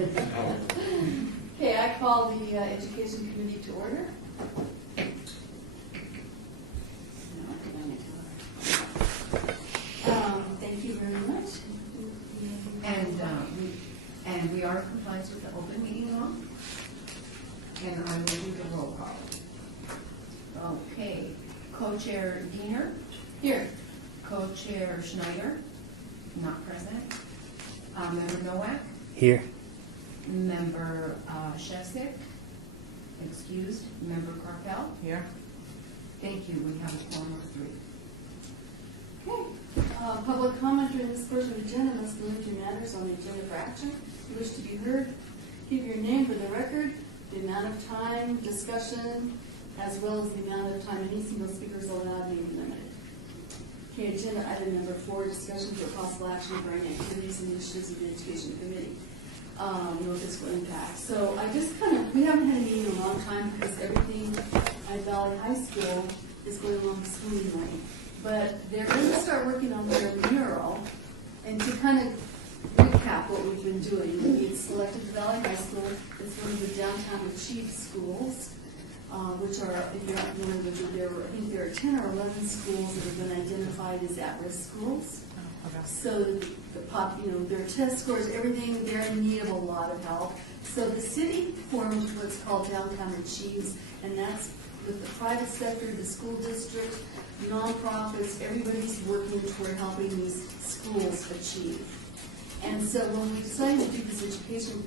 Okay, I call the Education Committee to order. Thank you very much. And we are in compliance with the open meeting law. And I will do the roll call. Okay, Co-Chair Diener, Here. Co-Chair Schneider, not present. Member Nowak, Here. Member Shevsik, excused. Member Carpel. Here. Thank you. We have a quorum of 3. Okay. Public comment during this portion of the agenda must limit to matters on the agenda for action. If you wish to be heard, give your name for the record, the amount of time, discussion, as well as the amount of time any single speaker is allowed may be limited. Okay, agenda item number 4, discussion for possible action regarding activities and initiatives of the Education Committee. No fiscal impact. So I just we haven't had a meeting in a long time because everything at Valley High School is going along swimmingly. But they're going to start working on their mural, and to kind of recap what we've been doing, we had selected Valley High School as one of the downtown achieve schools, which are, if you're not familiar with I think there are 10 or 11 schools that have been identified as at-risk schools. Okay. So their test scores, everything, they're in need of a lot of help. So the city formed what's called Downtown Achieves, and that's with the private sector, the school district, nonprofits, everybody's working toward helping these schools achieve. And so when we decided to do this education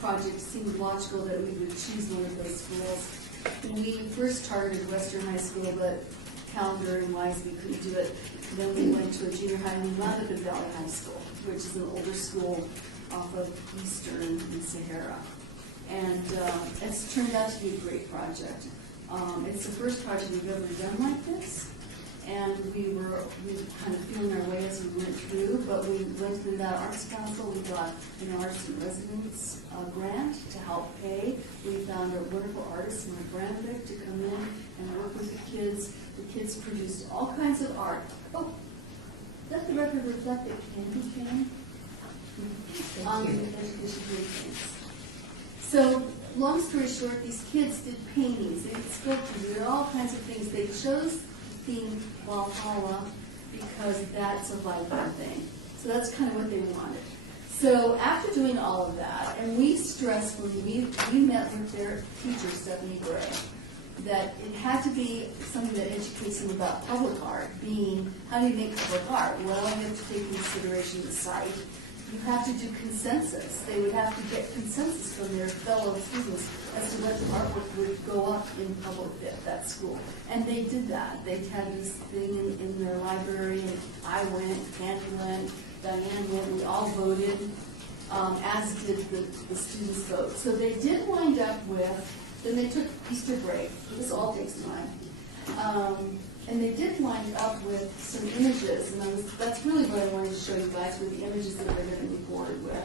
project, it seemed logical that we would choose one of those schools. We first targeted Western High School, but calendar and wise we couldn't do it. Then we went to a junior high and we wound up at Valley High School, which is an older school off of Eastern and Sahara. And it's turned out to be a great project. It's the first project we've ever done like this. And we were kind of feeling our way as we went through, but we went through that Arts Council. We got an Arts in Residence grant to help pay. We found a wonderful artist, Mike Brandick, to come in and work with the kids. The kids produced all kinds of art. Oh, let the record reflect that candy cane on the education things. So, long story short, these kids did paintings, they did sculptures, they did all kinds of things. They chose the theme Valhalla because that's a Viking thing. So that's kind of what they wanted. So after doing all of that, and we stressed when we met with their teacher, Stephanie Gray, that it had to be something that educates them about public art, being, how do you make public art? Well, you have to take into consideration the site. You have to do consensus. They would have to get consensus from their fellow students as to what artwork would go up in public at that school. And they did that. They had this thing in their library, and I went, Candy went, Diane went, we all voted, as did the students vote. So they did wind up with, then they took Easter break. This all takes time. And they did wind up with some images, and that's really what I wanted to show you guys, with the images that they're going to move forward with.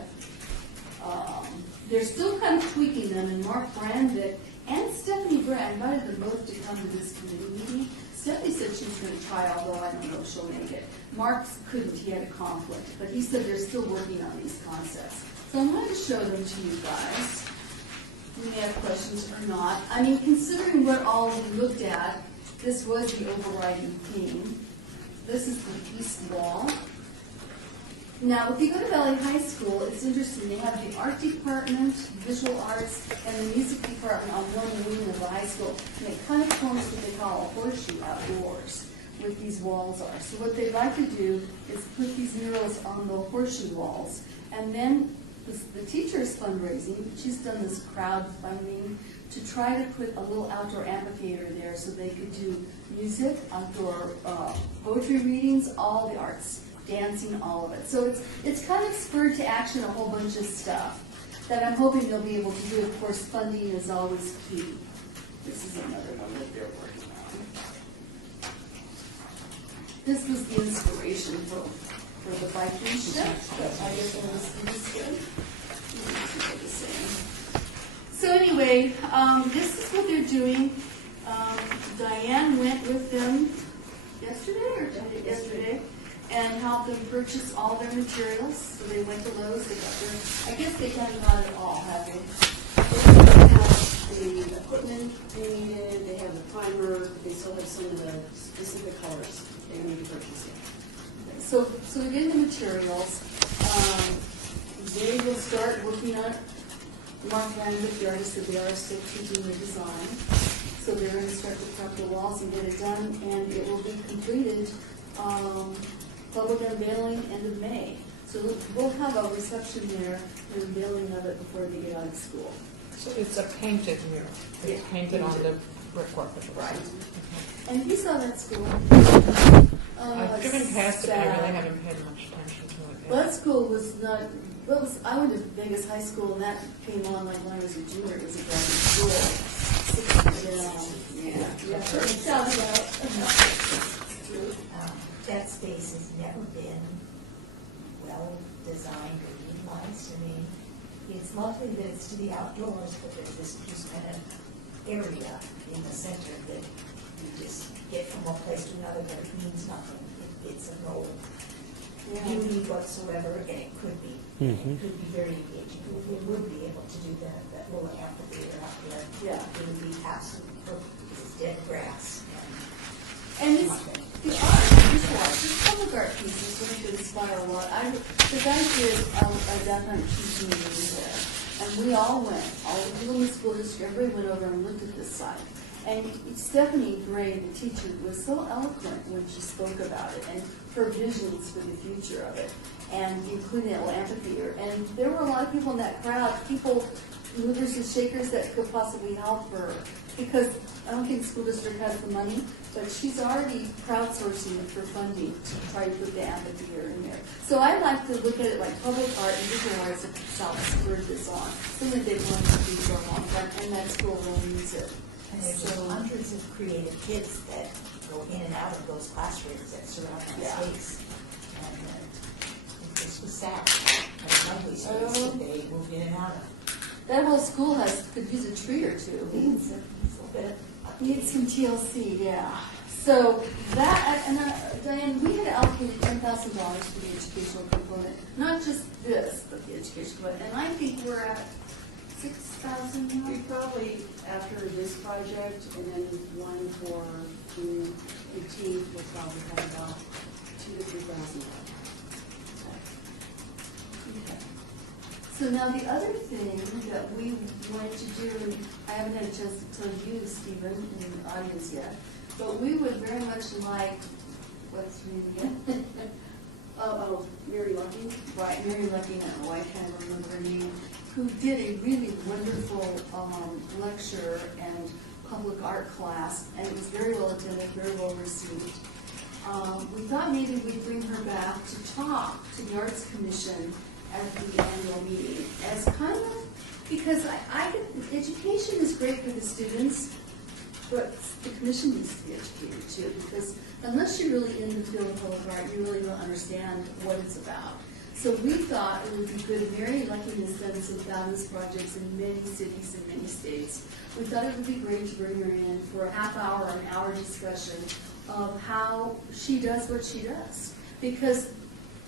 They're still kind of tweaking them, and Mark Brandick and Stephanie Gray, I invited them both to come to this committee meeting. Stephanie said she was going to try, although I don't know if she'll make it. Mark couldn't, he had a conflict, but he said they're still working on these concepts. So I'm going to show them to you guys. You may have questions or not. I mean, considering what all we looked at, this was the overriding theme. This is the east wall. Now, if you go to Valley High School, it's interesting. They have the art department, visual arts, and the music department on one wing of the high school. And it kind of forms what they call a horseshoe outdoors, where these walls are. So what they'd like to do is put these murals on the horseshoe walls. And then the teacher is fundraising. She's done this crowdfunding to try to put a little outdoor amphitheater there so they could do music, outdoor poetry readings, all the arts, dancing, all of it. So it's kind of spurred to action a whole bunch of stuff that I'm hoping they'll be able to do. Of course, funding is always key. This is another one that they're working on. This was the inspiration for the Viking ship. I guess I'll just do this good. The same. So anyway, this is what they're doing. Diane went with them yesterday. and help them purchase all their materials. So they went to Lowe's, they got their, I guess they haven't got it all, have they? They have the equipment they needed, they have the primer, they still have some of the specific colors they need to purchase. So they're getting the materials. They will start working on it. Mark Randwick, the artist, said they are still keeping the design. So they're going to start to prep the walls and get it done, and it will be completed, public unveiling end of May. So we'll have a reception there, an unveiling of it before they get out of school. So it's a painted mural. It's Yeah, painted on painted. the brickwork. Right. Okay. And you saw that school. I've driven past it, but I really sad. haven't paid much attention to it yet. Well, that school was not, I went to Vegas High School, and that came on like when I was a junior. It was a brand new school. 60 down. Yeah. Sounds about. That space has never been well designed or utilized. I mean, it's lovely that it's to the outdoors, but there's this just kind of area in the center that you just get from one place to another, but it means nothing. It's a no beauty whatsoever, and it could be. It could be very engaging. It would be able to do that little amphitheater out there. Yeah. It would be absolutely perfect because it's dead grass. And it's, the art, this public art piece is going to inspire a lot. The guys did a definite teaching meeting there, and we all went, all the people in the school district, everybody went over and looked at this site. And Stephanie Gray, the teacher, was so eloquent when she spoke about it and her visions for the future of it, and including that little amphitheater. And there were a lot of people in that crowd, people, movers and shakers that could possibly help her, because I don't think the school district has the money, but she's already crowdsourcing it for funding to try to put the amphitheater in there. So I like to look at it like public art and visualize it South spurred this on. Something they've wanted to do for a long time, and that school really needs it. And there's So- hundreds of creative kids that go in and out of those classrooms that surround that Yeah. space. And this was sad, a lovely space that they moved in and out of. That whole school could use a tree or two. Needs a little bit of Needs some TLC, yeah. So that, and Diane, we had allocated $10,000 for the educational component, not just this, but the educational component. And I think we're at 6,000 now. We probably, after this project and then one for June 18th, we'll probably have about $2,000 to $3,000. Okay. So now the other thing that we wanted to do, and I haven't had a chance to tell you, Stephen, in the audience yet, but we would very much like, what's her name again? Mary Lucky. Right, Mary Lucky, and I can't remember her name, who did a really wonderful lecture and public art class, and it was very well attended, very well received. We thought maybe we'd bring her back to talk to the Arts Commission at the annual meeting as kind of, because education is great for the students, but the commission needs to be educated too, because unless you're really in the field of public art, you really don't understand what it's about. So we thought it would be good. Mary Lucky has done some fabulous projects in many cities and many states. We thought it would be great to bring her in for a half hour or an hour discussion of how she does what she does. Because,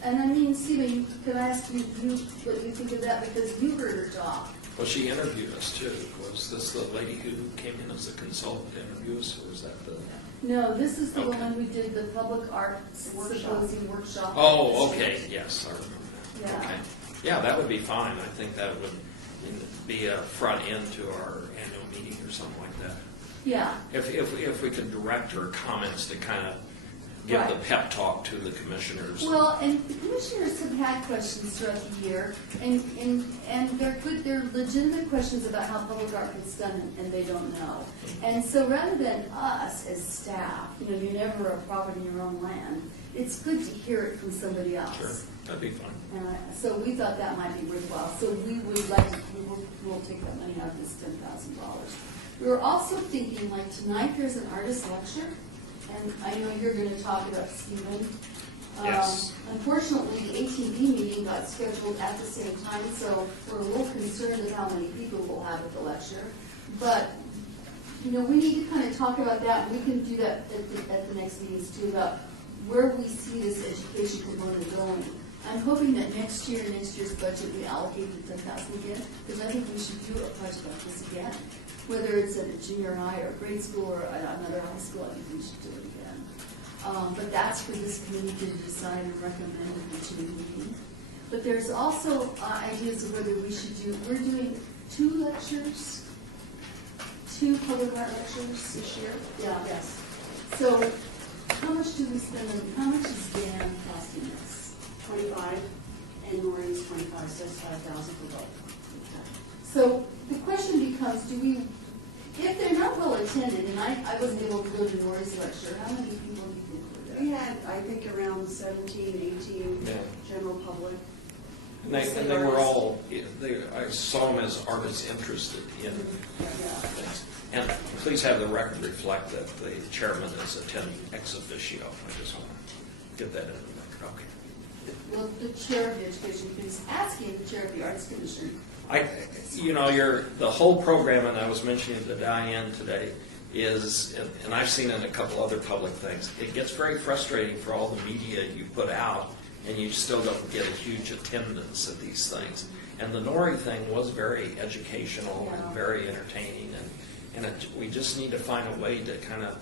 and I mean, Stephen, could I ask you what you think of that? Because you heard her talk. Well, she interviewed us too. Was this the lady who came in as a consultant to interview us, or was that the? No, this is the Okay. one we did the public art symposium workshop. Oh, okay, yes, I remember that. Yeah. Okay. Yeah, that would be fine. I think that would be a front end to our annual meeting or something like that. Yeah. If we could direct her comments to kind of give the Right. pep talk to the commissioners. Well, and the commissioners have had questions throughout the year, and they're legitimate questions about how public art gets done, and they don't know. And so rather than us as staff, you're never a prophet in your own land, it's good to hear it from somebody else. Sure, that'd be fun. So we thought that might be worthwhile. So we would like to, we'll take that money out of this $10,000. We were also thinking, like tonight there's an artist lecture, and I know you're going to talk about Stephen. Yes. Unfortunately, the ATV meeting got scheduled at the same time, so we're a little concerned of how many people we'll have at the lecture. But, we need to kind of talk about that. We can do that at the next meetings too, about where we see this education component going. I'm hoping that next year's budget, we allocate the 10,000 again, because I think we should do a project like this again. Whether it's at a junior high or grade school or at another high school, I think we should do it again. But that's for this committee to decide and recommend at the June meeting. But there's also ideas of whether we should do, we're doing 2 lectures, 2 public art lectures this year. Yeah. Yes. So how much do we spend on, how much is Dan costing us? 25, and Noreen's 25, so it's 5,000 for both. So the question becomes, do we, if they're not well attended, and I wasn't able to go to Nori's lecture, how many people do you think were there? We had, I think, around 17, 18 Yeah. general public. And they were all, I saw them as artists interested in Yeah. things. And please have the record reflect that the chairman is attending ex officio. I just want to get that in the record. Okay. Well, the chair of the education committee is asking the chair of the arts commission. The whole program, and I was mentioning to Diane today, is, and I've seen it in a couple other public things, it gets very frustrating for all the media you put out, and you still don't get a huge attendance at these things. And the Nori thing was very educational and very entertaining, and we just need to find a way to kind of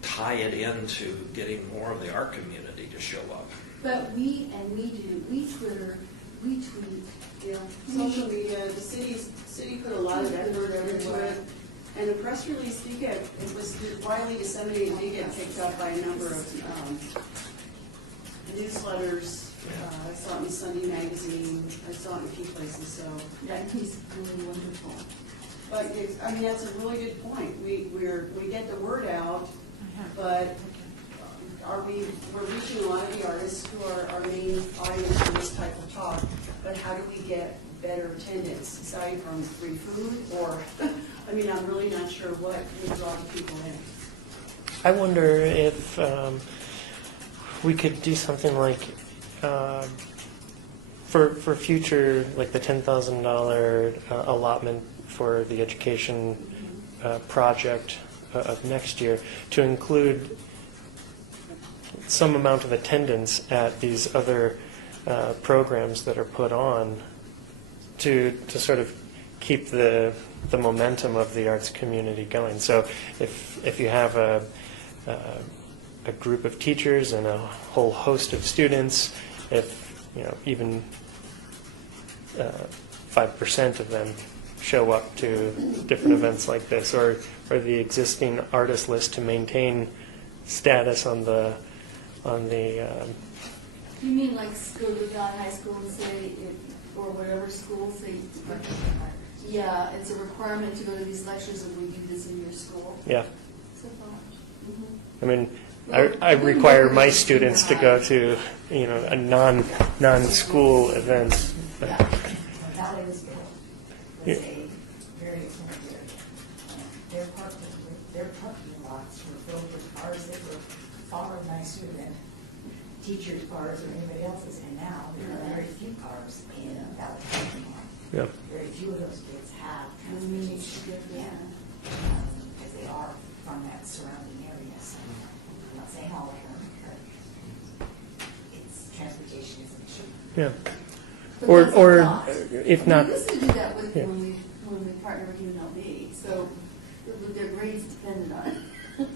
tie it into getting more of the art community to show up. But we Twitter, we tweet, Social media, the city put a lot of effort into it. And the press release it was widely disseminated, did get picked up by a number of newsletters. I saw it in Sunday Magazine, I saw it in a few places, so. Yeah, he's really wonderful. But that's a really good point. We get the word out, but we're reaching a lot of the artists who are our main audience for this type of talk, but how do we get better attendance, aside from free food, or, I'm really not sure what would draw the people in. I wonder if we could do something like, for future, like the $10,000 allotment for the education project of next year, to include some amount of attendance at these other programs that are put on to sort of keep the momentum of the arts community going. So if you have a group of teachers and a whole host of students, if even 5% of them show up to different events like this, or the existing artist list to maintain status on the You mean like go to John High School and say, or whatever school, say, yeah, it's a requirement to go to these lectures and we do this in your school? yeah. So far. I mean, I require my students to go to a non-school event. But, Valley was built was a very expensive area. Their parking lots were filled with cars that were far nicer than teachers' cars or anybody else's, and now there are very few cars in Valley parking lot. yeah. Very few of those kids have transportation, because they are from that surrounding area. So I'm not saying all of them, but it's transportation is an issue. Yeah. But Or that's a lot. if not, We used to do that with Yeah. when we partnered with UNLV, so their grades depended on it.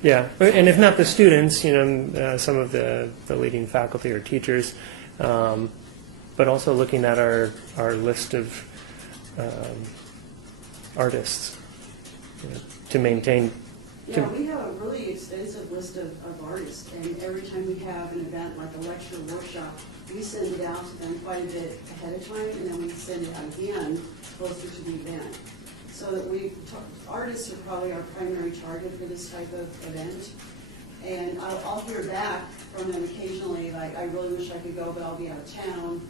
yeah. And if not the students, some of the leading faculty or teachers, but also looking at our list of artists to maintain. Yeah, we have a really extensive list of artists, and every time we have an event like a lecture or workshop, we send it out to them quite a bit ahead of time, and then we send it out again closer to the event. So that artists are probably our primary target for this type of event. And I'll hear back from them occasionally, like, I really wish I could go, but I'll be out of town.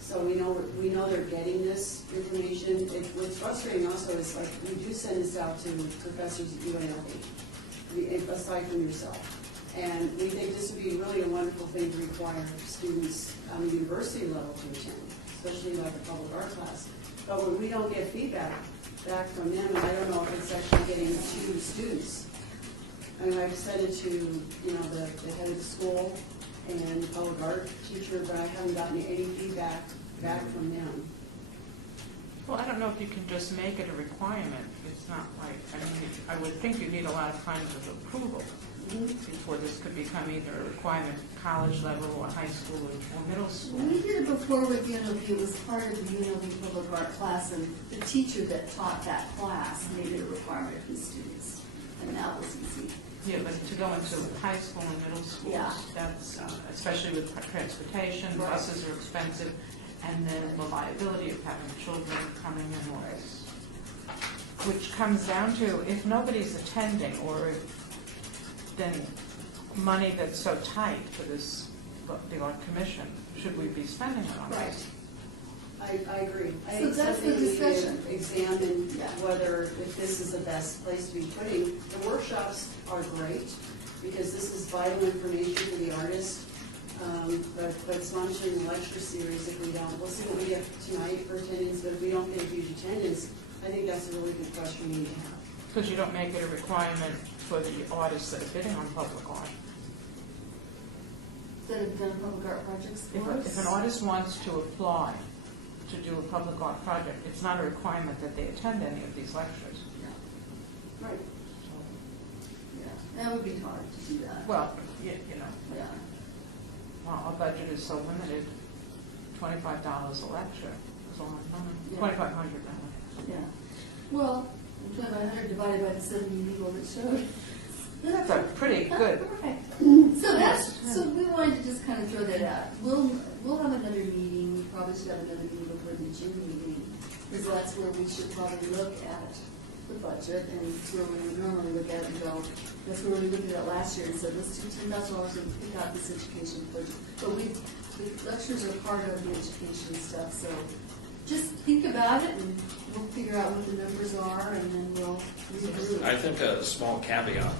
So we know they're getting this information. What's frustrating also is, like, we do send this out to professors at UNLV, aside from yourself. And we think this would be really a wonderful thing to require students on the university level to attend, especially like a public art class. But when we don't get feedback back from them, and I don't know if it's actually getting to students. I've sent it to, the head of the school, and public art teacher, but I haven't gotten any feedback back from them. Well, I don't know if you can just make it a requirement. It's not like, I mean, I would think you need a lot of kinds of approval before this could become either a requirement at college level or high school or middle school. We did it before with UNLV, it was part of the UNLV public art class, and the teacher that taught that class made it a requirement of his students, and that was easy. Yeah, but to go into high school and middle schools, Yeah. that's, especially with transportation, Right. buses are expensive, and then the liability of having children coming in was, which comes down to, if nobody's attending, or if, then money that's so tight for this, the art commission, should we be spending it on this? I agree. I So think that's the something we discussion. could examine Yeah. whether, if this is the best place to be putting. The workshops are great, because this is vital information for the artist. But sponsoring the lecture series, if we don't, we'll see what we get tonight for attendance, but if we don't get a huge attendance, I think that's a really good question we need to have. Because you don't make it a requirement for the artists that are bidding on public art. That have done public art projects If, for us. if an artist wants to apply to do a public art project, it's not a requirement that they attend any of these lectures. Yeah. Right, So, yeah, that would be hard to do that. well, you know, Yeah, our budget is so limited, $25 a lecture is a lot of money. Yeah. 2,500 yeah. Well, 2,500 divided by the 70 people that showed. That's a pretty good. So we wanted to just kind of throw that out. We'll have another meeting, we probably should have another meeting before the June meeting, because that's where we should probably look at the budget, and it's where we would normally look at it and go, that's where we looked at it last year and said, let's do $10,000 and pick out this education budget. But the lectures are part of the education stuff, so just think about it and we'll figure out what the numbers are and then we'll regroup. I think a small caveat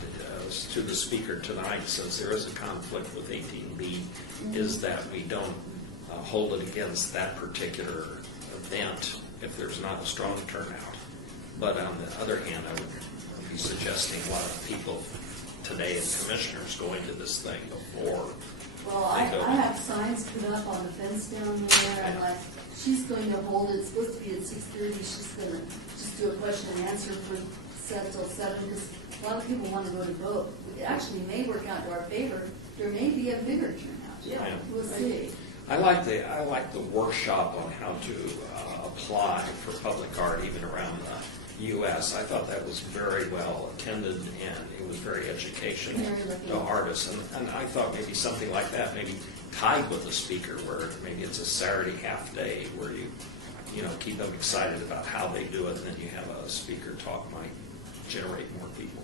is to the speaker tonight, since there is a conflict with 18B, is that we don't hold it against that particular event if there's not a strong turnout. But on the other hand, I would be suggesting a lot of people today and commissioners going to this thing before. Well, I have signs put up on the fence down there, and like, she's going to hold it, it's supposed to be at 6:30, she's gonna just do a question and answer for 7 till 7, because a lot of people want to go to vote. It actually may work out to our favor, there may be a bigger turnout. Yeah. We'll see. I like the workshop on how to apply for public art even around the U.S. I thought that was very well attended and it was very educational Very lucky. to artists. And I thought maybe something like that, maybe tied with a speaker, where maybe it's a Saturday half day where you keep them excited about how they do it, and then you have a speaker talk might generate more people.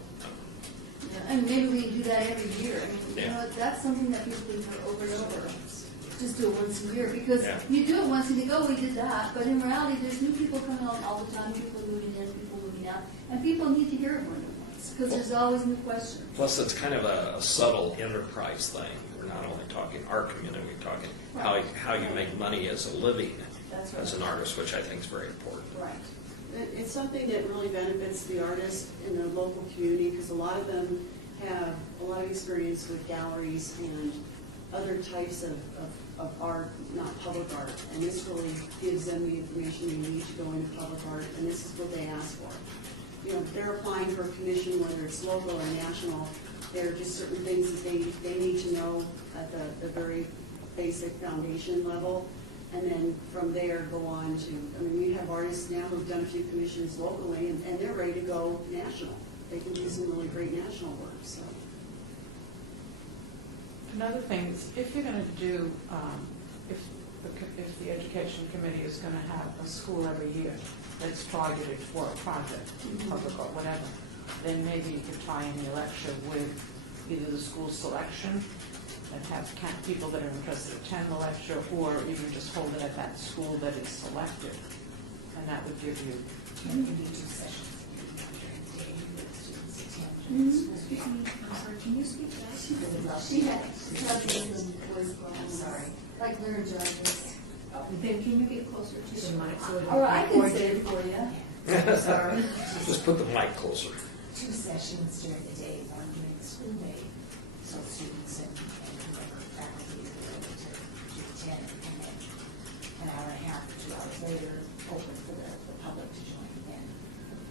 Yeah, and maybe we can do that every year. I mean, you Yeah. know, that's something that people do over and over. Just do it once a year, because Yeah. you do it once and you go, we did that, but in reality, there's new people coming on all the time, people moving in, people moving out, and people need to hear it more than once, because there's always new questions. Plus, it's kind of a subtle enterprise thing. We're not only talking art community, we're talking how you make money as a living That's as an right. artist, which I think is very important. Right. It's something that really benefits the artist in the local community, because a lot of them have a lot of experience with galleries and other types of art, not public art. And this really gives them the information they need to go into public art, and this is what they ask for. You know, they're applying for a commission, whether it's local or national, there are just certain things that they need to know at the very basic foundation level. And then from there, go on to, I mean, we have artists now who've done a few commissions locally, and they're ready to go national. They can do some really great national work, so. Another thing is, if you're going to do, if the education committee is going to have a school every year that's targeted for a project, public or whatever, then maybe you could tie in the lecture with either the school selection and have people that are interested attend the lecture, or even just hold it at that school that is selected. And that would give you, Can we do 2 sessions during the day with students attend? Excuse me, I'm sorry, can you speak to that? She really loves, she had judges and voice problems. Sorry. Like learn judges. Then can you get closer to the mic so it Or I can say it for you. I'm sorry. Just put the mic closer. 2 sessions during the day, one during the school day, so students and whoever faculty an hour and a half or 2 hours later, open for the public to join in.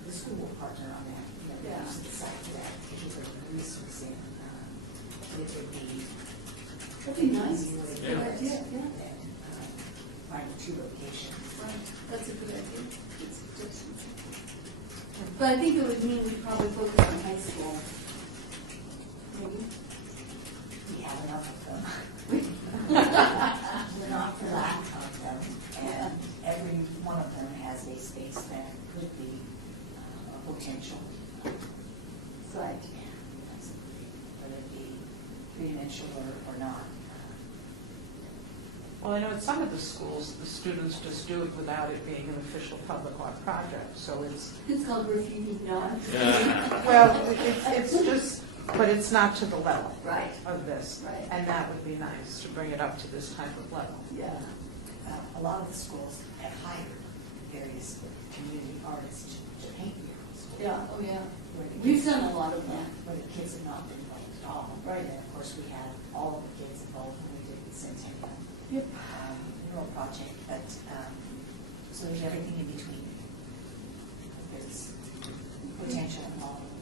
The school will partner on that, you know, Yeah. use the site for that particular resource, and it would be. That'd be nice. easy way to Yeah. do it, Yeah, yeah. than, finding 2 locations. Right, that's a good idea, good suggestion. But I think it would mean we'd probably focus on high school. Maybe. We have enough of them. Not for lack of them, and every one of them has a space that could be a potential Right. whether it be three-dimensional or not. Well, I know at some of the schools, the students just do it without it being an official public art project, so it's, It's called graffiti, no? Yeah. well, it's just, but it's not to the level Right, of this. Right. And that would be nice, to bring it up to this type of level. yeah. A lot of the schools have hired various community artists to paint murals. Yeah, oh yeah. Where the We've kids- done a lot of Yeah, that. where the kids have not been involved at all. Right. And of course, we had all of the kids involved when we did the Centennial Yep. mural project, but, so there's everything in between. There's potential in all of them.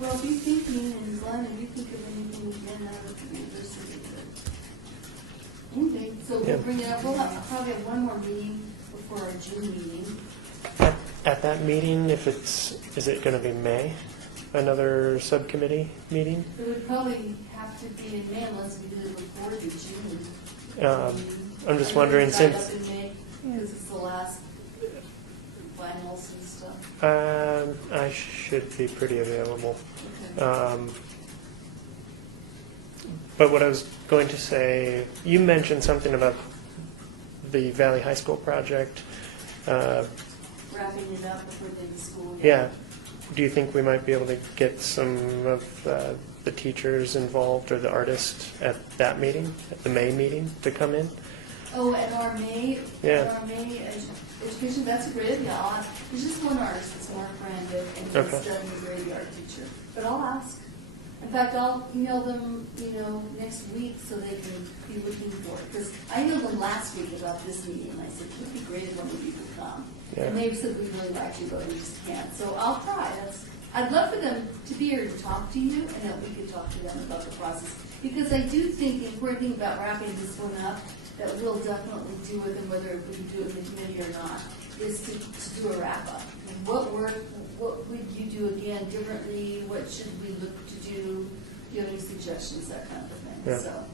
Well, if you think, and Glenn, if you think of anything we can out of the university, but anyway, so we'll Yeah. bring it up, we'll probably have one more meeting before our June meeting. At that meeting, if is it going to be May? Another subcommittee meeting? It would probably have to be in May unless we did it before the June. I'm just wondering, Start since up in May, because it's the last finals and stuff. I should be pretty available. Okay. But what I was going to say, you mentioned something about the Valley High School project. Wrapping it up before the school. Yeah. Do you think we might be able to get some of the teachers involved or the artists at that meeting, at the May meeting, to come in? Oh, and our May, Yeah. our May education, that's a great idea. There's just one artist that's Mark Brandon, and he's Okay. studying a great art teacher. But I'll ask. In fact, I'll email them, next week so they can be looking for it. Because I emailed them last week about this meeting, and I said, it would be great if one of you could come. Yeah. And they said, we'd really like you, but we just can't. So I'll try. I'd love for them to be here to talk to you, and that we could talk to them about the process. Because I do think the important thing about wrapping this one up, that we'll definitely do with them, whether we do it in the committee or not, is to do a wrap-up. What would you do again differently? What should we look to do? Do you have any suggestions, that kind of thing? Yeah. So,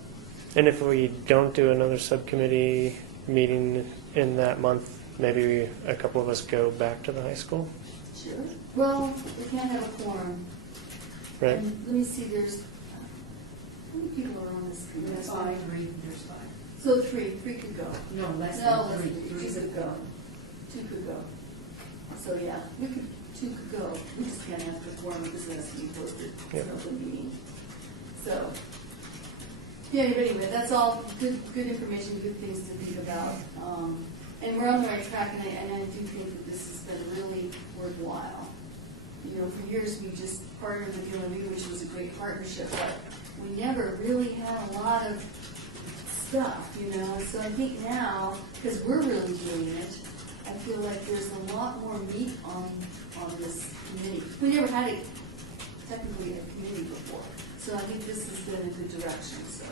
And if we don't do another subcommittee meeting in that month, maybe a couple of us go back to the high school, sure. Well, we can't have a quorum. right? And let me see, there's, how many people are on this committee? There's 5. There's 5. So three could go. No, less No, than 3. less than 3 2 could go. 2 could go. So, yeah, 2 could go. We just can't have the quorum because it has to be posted. It's an Yeah. open meeting. So, yeah, but anyway, that's all good information, good things to think about. And we're on the right track, and I do think that this has been really worthwhile. For years, we just partnered with UNLV, which was a great partnership, but we never really had a lot of stuff, So I think now, because we're really doing it, I feel like there's a lot more meat on this committee. We never had technically a committee before, so I think this has been a good direction, so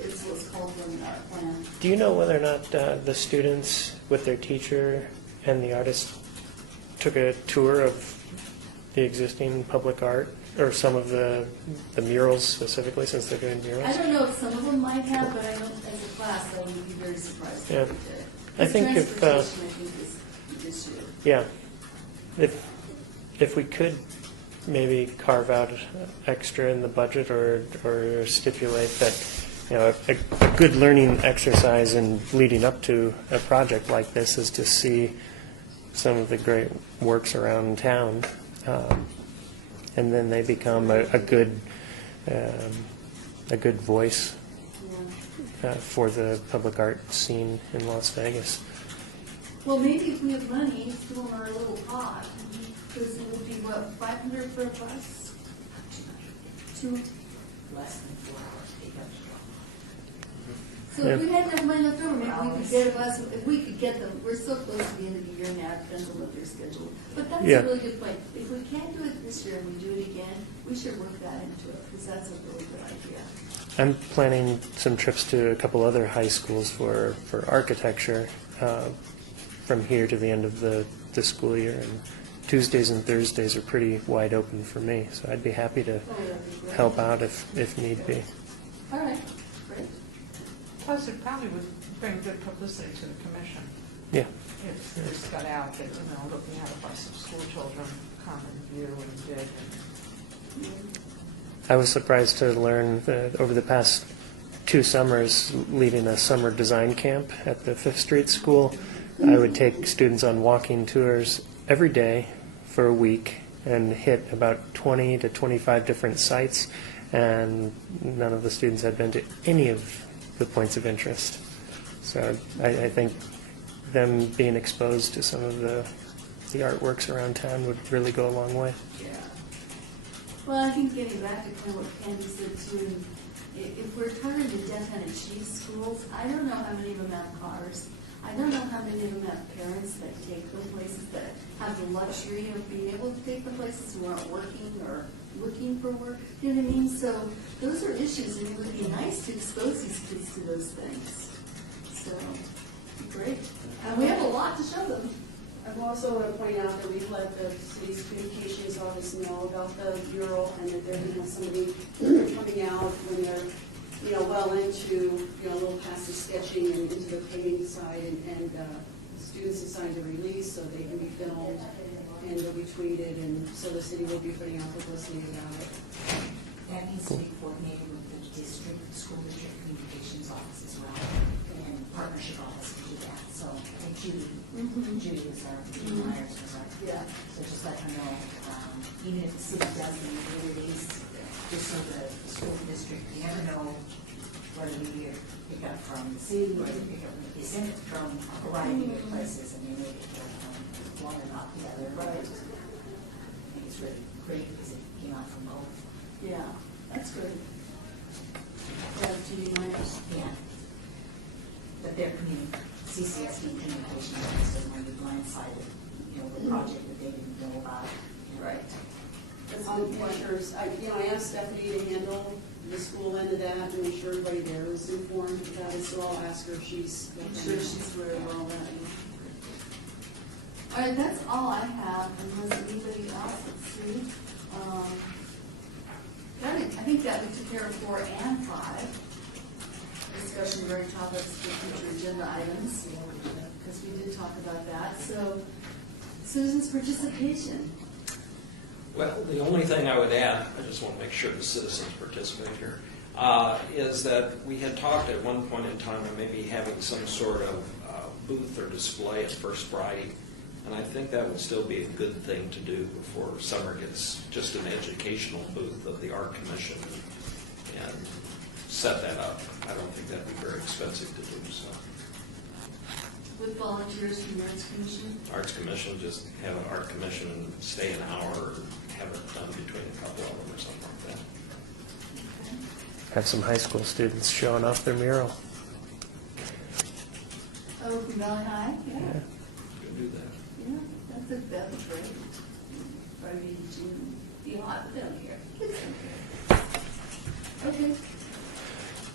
it's what's called for in our plan. Do you know whether or not the students with their teacher and the artist took a tour of the existing public art, or some of the murals specifically, since they're doing I murals? don't know if some of them might have, but I know as a class, I would be very surprised Yeah. if they did. I think if, Transportation, I think, is issue. Yeah. If we could maybe carve out extra in the budget or stipulate that, a good learning exercise in leading up to a project like this is to see some of the great works around town, and then they become a good voice Yeah. for the public art scene in Las Vegas. Well, maybe if we have money, still in our little pot, because it would be, what, 500 for a bus? Less than 4 hours pickup. So if we had enough money left over, maybe we could get us, if we could get them, we're so close to the end of the year now, it depends on what they're scheduled. But that's Yeah. a really good point. If we can't do it this year and we do it again, we should work that into it, because that's a really good idea. I'm planning some trips to a couple other high schools for architecture from here to the end of the school year. And Tuesdays and Thursdays are pretty wide open for me, so I'd be happy to Oh, that'd be great. help out if need be. All right, great. Plus, it probably would bring good publicity to the commission Yeah. if this got out that, looking at a bus of school children come and view and dig. I was surprised to learn that over the past 2 summers, leading a summer design camp at the Fifth Street School, I would take students on walking tours every day for a week and hit about 20 to 25 different sites, and none of the students had been to any of the points of interest. So I think them being exposed to some of the artworks around town would really go a long way. Yeah. Well, I think getting back to kind of what Candy said too, if we're targeting the downtown and Chiefs schools, I don't know how many of them have cars. I don't know how many of them have parents that take them places, that have the luxury of being able to take them places who aren't working or looking for work. You know what I mean? So those are issues, and it would be nice to expose these kids to those things. So, great. And we have a lot to show them. I've also want to point out that we've let the city's communications office know about the mural, and that they're going to have somebody coming out when they're, well into, a little past the sketching and into the painting side, and students have signed a release so they can be filmed and they'll be tweeted, and so the city will be putting out publicity about it. That needs to be coordinated with the district, school district communications office as well, and partnership office to do that. So I think Judy is our, Judy Myers is our. Yeah. So just let her know, even if the city does the release, just so the school district, you never know whether you pick up from the city or you pick up, you send it from a variety of places, and you may pick up from one and not the other. Right. I think it's really great because it came out from both. Yeah, that's good. Yeah, Judy Myers. Yeah. But their CCSD communication doesn't want to be blindsided, the project that they didn't know about. Right. That's good pictures. I asked Stephanie to handle the school end of that and make sure everybody there is informed about it, so I'll ask her if she's. I'm sure she's aware of all that. All right, that's all I have, unless anybody else, let's see. I think that we took care of 4 and 5. Discussion regarding topics for future agenda items, because we did talk about that. So, citizens' participation. Well, the only thing I would add, I just want to make sure the citizens participate here, is that we had talked at one point in time of maybe having some sort of booth or display at First Friday, and I think that would still be a good thing to do before summer gets just an educational booth of the Art Commission and set that up. I don't think that'd be very expensive to do, so. With volunteers from the Arts Commission? Arts Commission, just have an Art Commission and stay an hour or have it done between a couple of them or something like that. Okay. Have some high school students showing off their mural. Oh, from Valley High? Yeah. You can do that. Yeah, that's great. Probably June, be hot down here. Okay.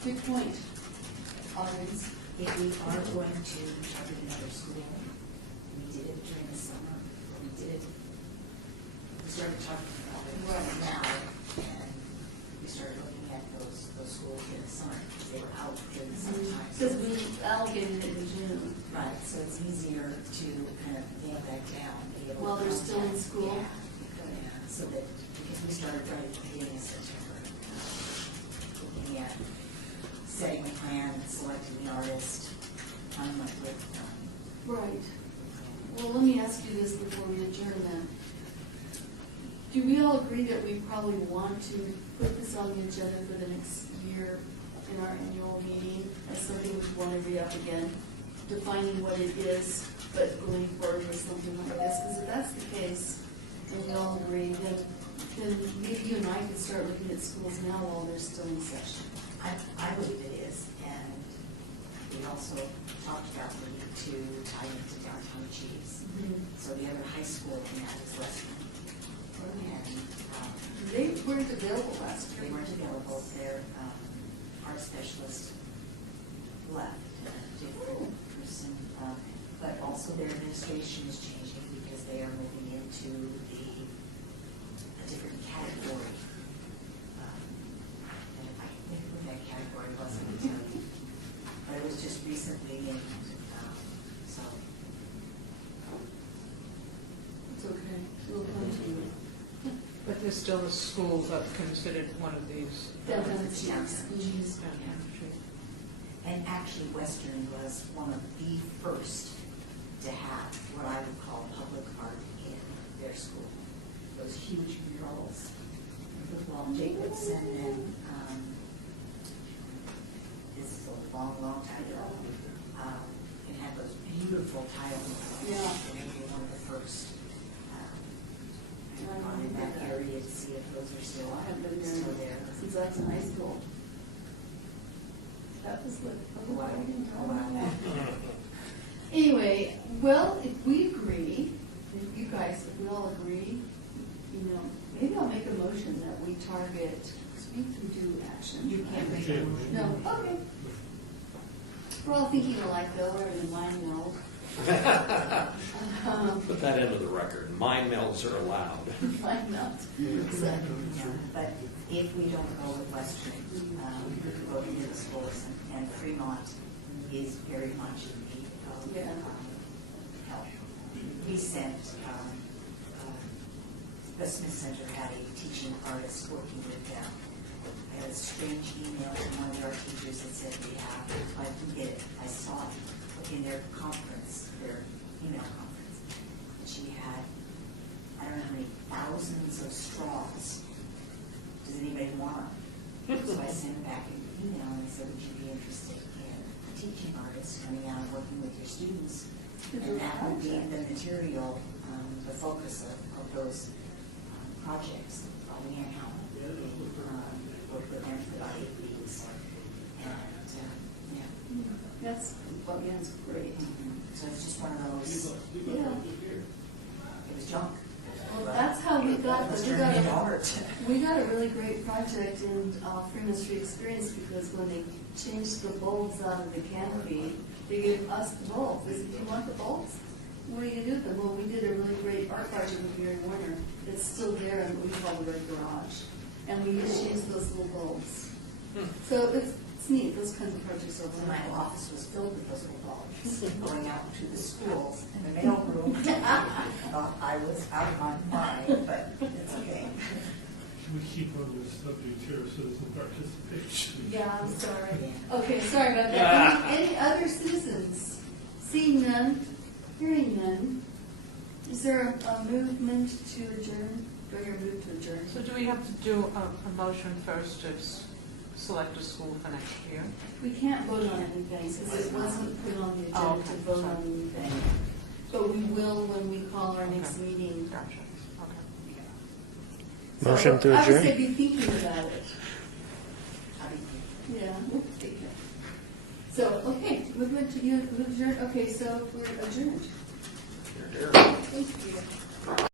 Good point. Audience. If we are going to target another school, we did it during the summer, we started talking about it right now, and we started looking at those schools during the summer, because they were out during the summertime. Because we allocated it in June. Right, so it's easier to kind of nail that down. Be able While to they're still in contact- school? Yeah, so that, because we started right at the beginning of September, looking at setting a plan, selecting the artist, time what to get done. Right. Well, let me ask you this before we adjourn then. Do we all agree that we probably want to put this on the agenda for the next year in our annual meeting as something we want to re-up again, defining what it is, but going forward with something like this? Because if that's the case, and we all agree, then maybe you and I can start looking at schools now while they're still in session. I believe it is, and we also talked about the need to tie into downtown Chiefs. So the other high school in that is Western. And They weren't available last year. they weren't available. Their art specialist left, a different person. But also their administration is changing because they are moving into a different category. And if I can think of what that category was, I can tell you. But it was just recently, and so. It's okay, we'll come to you. But there's still a school that's considered one of these. Downtown It's Chiefs. downtown Chiefs. Downtown Chiefs. And actually, Western was one of the first to have what I would call public art in their school. Those huge murals with Walt Jacobson and, this is a long, long time ago. It had those beautiful tile murals. Yeah. And they were one of the first. I've gone in that area to see if those are still, I haven't been still there there. since I was in high school. That was what, Oh, wow. Anyway, well, if we agree, if you guys, if we all agree, you know, maybe I'll make a motion that we target speak through do action. You can't make a motion. No, okay. We're all thinking alike though, we're in mind meld. Put that into the record. Mind melds are allowed. Mind meld. But if we don't go with Western, we could go to middle schools, and Fremont is very much in need of Yeah. help. We sent, the Smith Center had a teaching artist working with them. I had a strange email from one of our teachers that said we have, I didn't get it, I saw it in their conference, their email conference. She had, I don't know how many thousands of straws. Does anybody want them? So I sent back an email and said, would you be interested in a teaching artist coming out and working with your students? And that would be the material, the focus of those projects. Leanne Howell worked with them for about 8 weeks. And, yeah. That's, well, yeah, it's great. So it's just one of those, Yeah. it was junk. Well, that's how we got, Let's we turn it into got, art. we got a really great project in Fremont Street Experience because when they changed the bulbs out of the canopy, they gave us the bulbs. They said, do you want the bulbs? What are you going to do with them? Well, we did a really great art project with Mary Warner. It's still there in what we call the Red Garage. And we just used those little bulbs. So it's neat. Those kinds of projects are So my wonderful. office was filled with those little bulbs going out to the schools and the mailroom. Thought I was out of my mind, but it's okay. We keep on this subject here, citizen participation. Yeah, I'm sorry. Yeah. Okay, sorry about that. Any other citizens? Seeing none, hearing none. Is there a movement to adjourn? Do I hear a move to adjourn? So do we have to do a motion first to select a school for next year? We can't vote on anything because it wasn't put on the Oh, agenda to okay, vote sorry. on anything. But we will when we call our next Okay. meeting. Gotcha, okay. So Motion to I would adjourn? say be thinking about it. How do you Yeah, we'll take it. So, okay, movement to adjourn. Okay, so we're adjourned. Here, here. Thank you.